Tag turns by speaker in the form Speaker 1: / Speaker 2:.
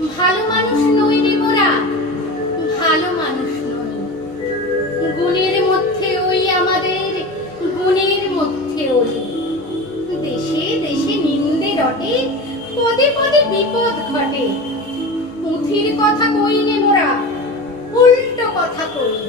Speaker 1: ভালো মানুষ নই রে মোরা, ভালো মানুষ নই। গুণের মধ্যে ওই আমাদের, গুণের মধ্যে ওই। দেশে দেশে নিন্দে রটে, পদে পদে বিপদ ঘটে। পুঁথির কথা কই রে মোরা, উল্টো কথা কই?